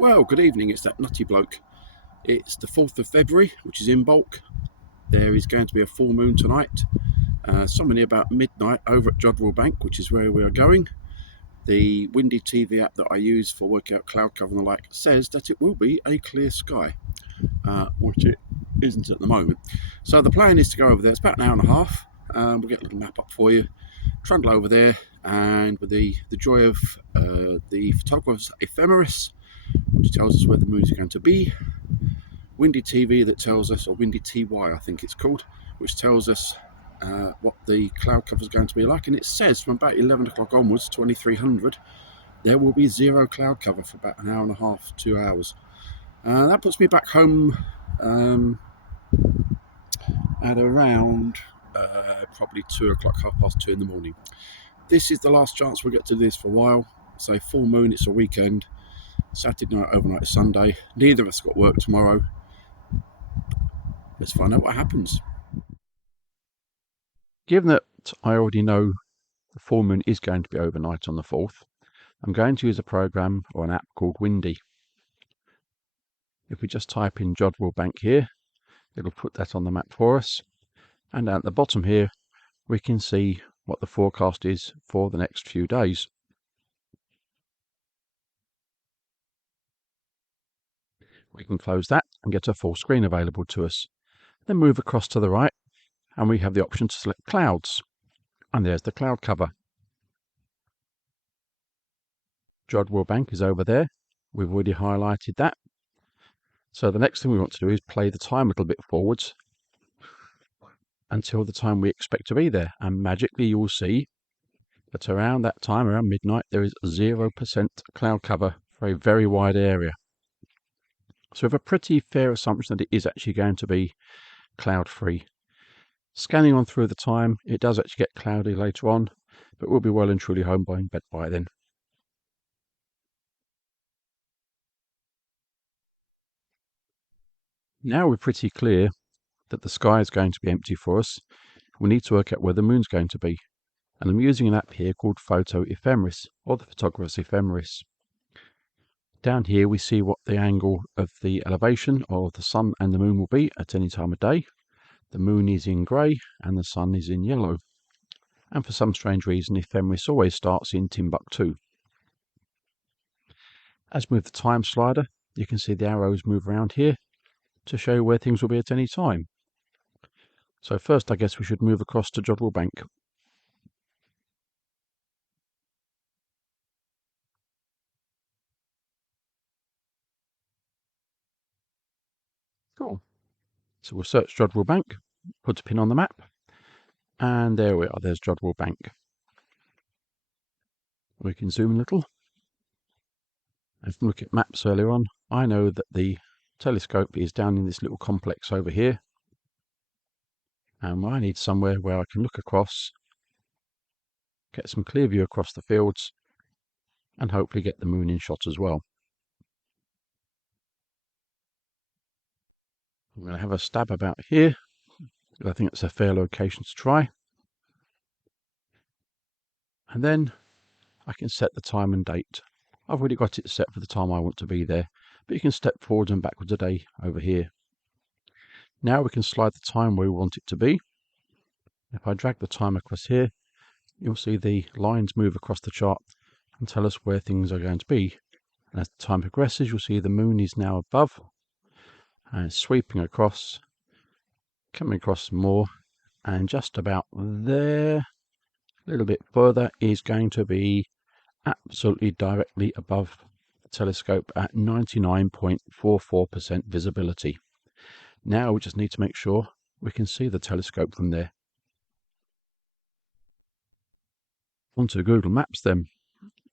Well, good evening. It's that nutty bloke. It's the 4th of February, which is in bulk. There is going to be a full moon tonight, somewhere near about midnight over at Jodrell Bank, which is where we are going. The Windy TV app that I use for working out cloud cover and the like says that it will be a clear sky, which it isn't at the moment. So the plan is to go over there. It's about an hour and a half. We'll get a little map up for you, trundle over there, and with the joy of the photographer's ephemeris, which tells us where the moon is going to be, Windy TV that tells us, or Windy TY I think it's called, which tells us what the cloud cover is going to be like. And it says from about 11 o'clock onwards, 2300, there will be zero cloud cover for about an hour and a half, 2 hours. That puts me back home at around probably 2 o'clock, 2:30 in the morning. This is the last chance we'll get to do this for a while. Say full moon, it's a weekend. Saturday night, overnight is Sunday. Neither of us got work tomorrow. Let's find out what happens. Given that I already know the full moon is going to be overnight on the 4th, I'm going to use a program or an app called Windy. If we just type in Jodrell Bank here, it'll put that on the map for us. And at the bottom here, we can see what the forecast is for the next few days. We can close that and get a full screen available to us. Then move across to the right, and we have the option to select clouds. And there's the cloud cover. Jodrell Bank is over there. We've already highlighted that. So the next thing we want to do is play the time a little bit forwards until the time we expect to be there. And magically you will see that around that time, around midnight, there is 0% cloud cover for a very wide area. So we have a pretty fair assumption that it is actually going to be cloud-free. Scanning on through the time, it does actually get cloudy later on, but we'll be well and truly home by bed by then. Now we're pretty clear that the sky is going to be empty for us. We need to work out where the moon's going to be. And I'm using an app here called Photo Ephemeris, or the Photographer's Ephemeris. Down here we see what the angle of the elevation of the sun and the moon will be at any time of day. The moon is in grey and the sun is in yellow. And for some strange reason, Ephemeris always starts in Timbuktu. As we move the time slider, you can see the arrows move around here to show where things will be at any time. So first I guess we should move across to Jodrell Bank. Cool. So we'll search Jodrell Bank, put a pin on the map, and there we are, there's Jodrell Bank. We can zoom a little. And from looking at maps earlier on, I know that the telescope is down in this little complex over here. And I need somewhere where I can look across, get some clear view across the fields, and hopefully get the moon in shot as well. I'm going to have a stab about here. I think it's a fair location to try. And then I can set the time and date. I've already got it set for the time I want to be there, but you can step forwards and backwards a day over here. Now we can slide the time where we want it to be. If I drag the time across here, you'll see the lines move across the chart and tell us where things are going to be. And as the time progresses, you'll see the moon is now above and sweeping across, coming across more, and just about there, a little bit further, is going to be absolutely directly above the telescope at 99.44% visibility. Now we just need to make sure we can see the telescope from there. Onto Google Maps then.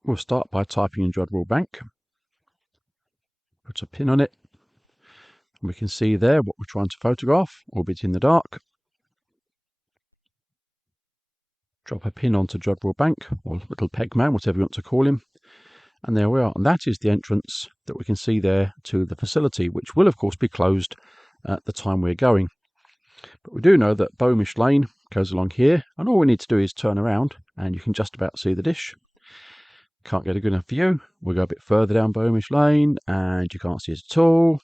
We'll start by typing in Jodrell Bank, put a pin on it, and we can see there what we're trying to photograph, albeit in the dark. Drop a pin onto Jodrell Bank, or little peg man, whatever you want to call him, and there we are. And that is the entrance that we can see there to the facility, which will of course be closed at the time we're going. But we do know that Bomish Lane goes along here, and all we need to do is turn around and you can just about see the dish. Can't get a good enough view. We'll go a bit further down Bomish Lane and you can't see us at all.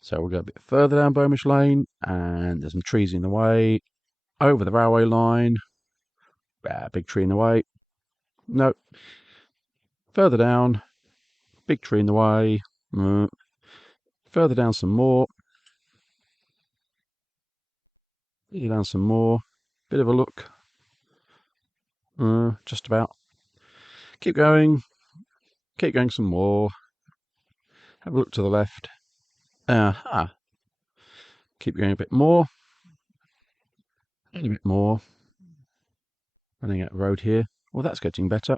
So we'll go a bit further down Bomish Lane and there's some trees in the way. Over the railway line. Big tree in the way. No. Further down. Big tree in the way. Further down some more. Down some more. Bit of a look. Just about. Keep going. Keep going some more. Have a look to the left. Aha. Keep going a bit more. And a bit more. Running out of road here. Well, that's getting better.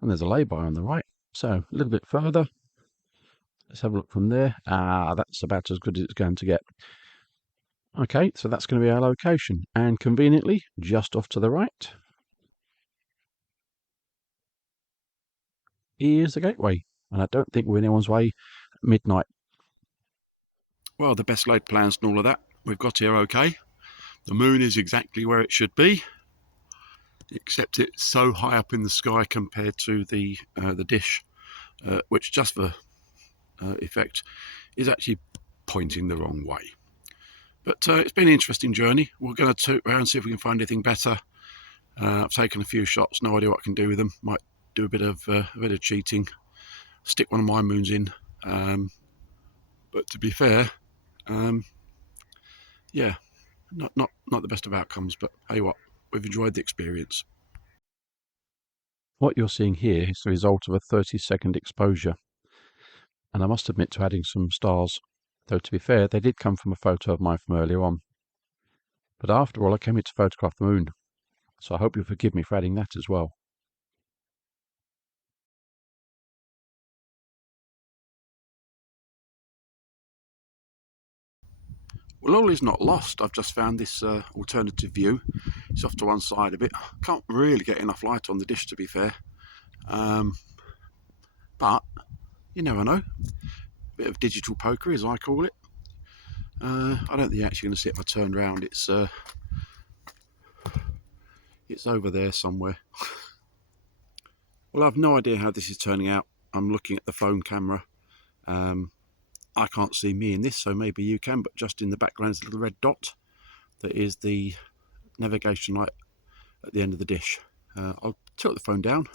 And there's a lay-by on the right. So a little bit further. Let's have a look from there. That's about as good as it's going to get. Okay, so that's going to be our location. And conveniently, just off to the right is the gateway. And I don't think we're in anyone's way at midnight. Well, the best laid plans and all of that, we've got here okay. The moon is exactly where it should be, except it's so high up in the sky compared to the dish, which just for effect is actually pointing the wrong way. But it's been an interesting journey. We're going to toot around and see if we can find anything better. I've taken a few shots, no idea what I can do with them. Might do a bit of cheating, stick one of my moons in. But to be fair, yeah, not the best of outcomes. But hey, what, we've enjoyed the experience. What you're seeing here is the result of a 30-second exposure. And I must admit to adding some stars, though to be fair, they did come from a photo of mine from earlier on. But after all, I came here to photograph the moon, so I hope you'll forgive me for adding that as well. Well, all is not lost. I've just found this alternative view. It's off to one side a bit. Can't really get enough light on the dish, to be fair. But you never know. Bit of digital poker, as I call it. I don't think you're actually going to see it if I turn around. It's over there somewhere. Well, I've no idea how this is turning out. I'm looking at the phone camera. I can't see me in this, so maybe you can, but just in the background is a little red dot. That is the navigation light at the end of the dish. I'll tilt the phone down.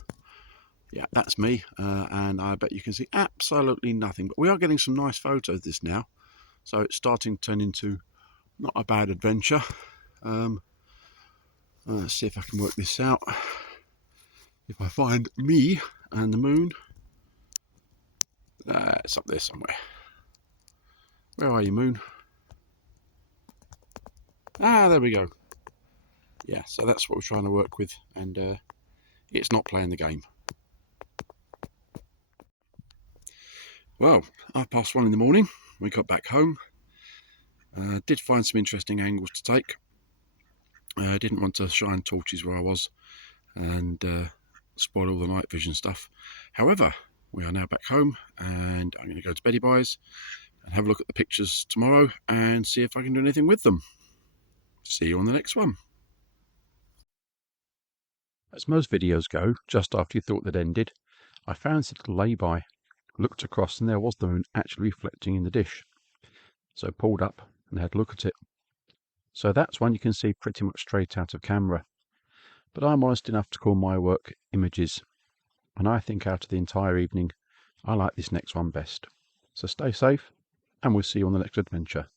Yeah, that's me, and I bet you can see absolutely nothing. But we are getting some nice photos of this now, so it's starting to turn into not a bad adventure. Let's see if I can work this out. If I find me and the moon, it's up there somewhere. Where are you, moon? There we go. Yeah, so that's what we're trying to work with, and it's not playing the game. Well, 1:30 in the morning, we got back home. Did find some interesting angles to take. Didn't want to shine torches where I was and spoil all the night vision stuff. However, we are now back home, and I'm going to go to Betty Buys and have a look at the pictures tomorrow and see if I can do anything with them. See you on the next one. As most videos go, just after you thought they'd ended, I found this little lay-by, looked across, and there was the moon actually reflecting in the dish. So pulled up and had a look at it. So that's one you can see pretty much straight out of camera. But I'm honest enough to call my work images, and I think out of the entire evening, I like this next one best. So stay safe, and we'll see you on the next adventure.